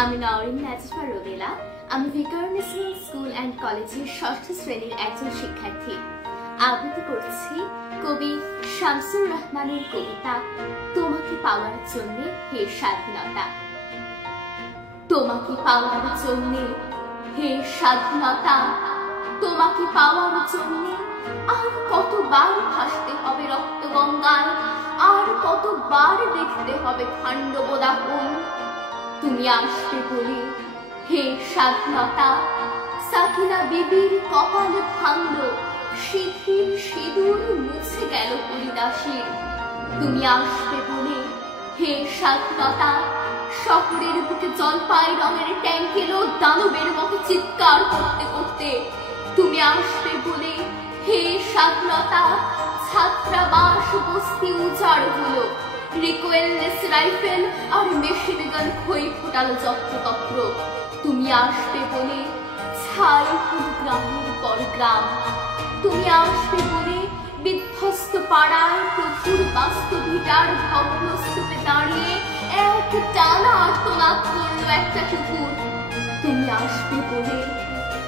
আমি নওরিন নাজিফা রোদেলা। আমি Viqarun national school and কলেজের ষষ্ঠ শ্রেণীর একজন শিক্ষার্থী। আবৃত্তি করছি কবি শামসুর রহমানের কবিতা তোমাকে পাওয়ার জন্যে হে স্বাধীনতা। তোমাকে পাওয়ার জন্যে হে স্বাধীনতা, তোমাকে পাওয়ার জন্যে আর কতবার ভাসতে হবে রক্ত গঙ্গায়, আর কতবার দেখতে হবে খান্ডব দাহন। তুমি আসবে বলে হে স্বাধীনতা, সাকিনা বিবির কপালে ভাঙল, শিথিল সিঁদুর মুছে গেল হরিদাসীর। তুমি আসবে বলে হে স্বাধীনতা, শহরের বুকে জলপাই রঙের ট্যাঙ্ক এলো দানবের মতো চিৎকার করতে করতে। তুমি আসবে বলে হে স্বাধীনতা, ছাত্রাবাস বস্তি উজাড় হলো, রিকোয়েললেস রাইফেল আর মেশিন গান খই ফোটালো যত্রতত্র। তুমি আসবে বলে ছাই হলো গ্রামের পর গ্রাম। তুমি আসবে বলে বিধ্বস্ত পাড়ায় প্রচুর বাস্তবিটার ভগ্নস্তূপে দাঁড়িয়ে এক টানা আর্তনাদ করলো একটা কুকুর। তুমি আসবে বলে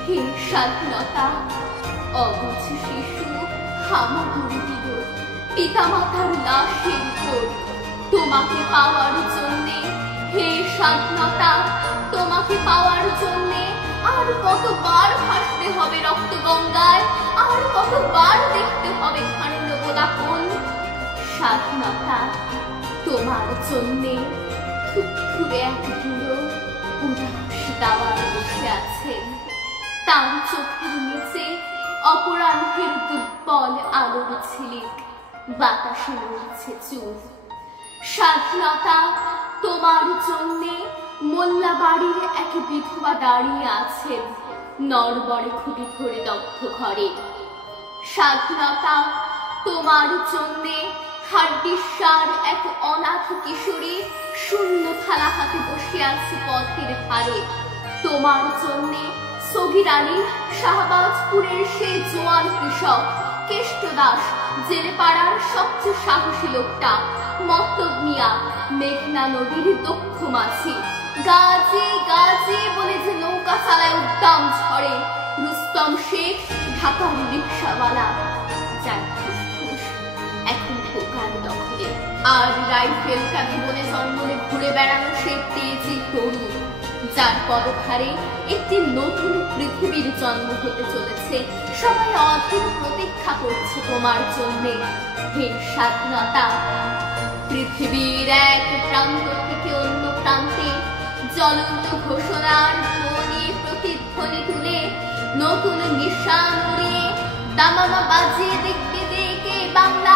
হে স্বাধীনতা, অবুঝ শিশু হামাগুড়ি দিল পিতামাতার লাশের উপর। তোমাকে পাওয়ার জন্যে হে স্বাধীনতা, তোমাকে পাওয়ার জন্যে আর কতবার ভাসতে হবে রক্ত গঙ্গায়, আর কতবার দেখতে হবে খান্ডব দাহন। স্বাধীনতা তোমার জন্যে থুথুরে এক বুড়ো উদাস দাওয়ায় বসে আছেন, তার চোখের নিচে অপরাহ্নের দুর্বল আলোর ঝিলিক, বাতাসে নড়ছে চুল। স্বাধীনতা তোমার জন্যে মোল্লা বাড়ির এক বিধবা দাঁড়িয়ে আছেন নড়বড়ে খুঁটি ধরে দগ্ধ ঘরে। স্বাধীনতা তোমার জন্যে হাড্ডিসার এক অনাথ কিশোরী শূন্য থালা হাতে বসে আছে পথের ধারে। তোমার জন্যে সগির আলী শাহবাজপুরের সেই জোয়ান কৃষক, কেষ্টদাস জেলে পাড়ার সবচেয়ে সাহসী লোকটা, মত্তব মিয়া মেঘনা নদীর দক্ষ মাঝি, গাজী গাজী বলে যে নৌকা চালায় উদ্দাম ঝড়ে, রুস্তম শেখ ঢাকার রিক্সাওয়ালা, যার ফুসফুস এখন পোকার দখলে, আর রাইফেল কাকে বলে জঙ্গলে ঘুরে বেড়ানো সেই তেজি তরুণ, যার পদভারে একটি নতুন পৃথিবীর জন্ম হতে চলেছে। সবাই অধীর প্রতীক্ষা করছে তোমার জন্যে হে স্বাধীনতা। পৃথিবীর এক প্রান্ত থেকে অন্য প্রান্তে জ্বলন্ত ঘোষণার ধ্বনি প্রতিধ্বনি তুলে নতুন নিশান উড়িয়ে দামামা বাজিয়ে দেখতে দেখে বাংলা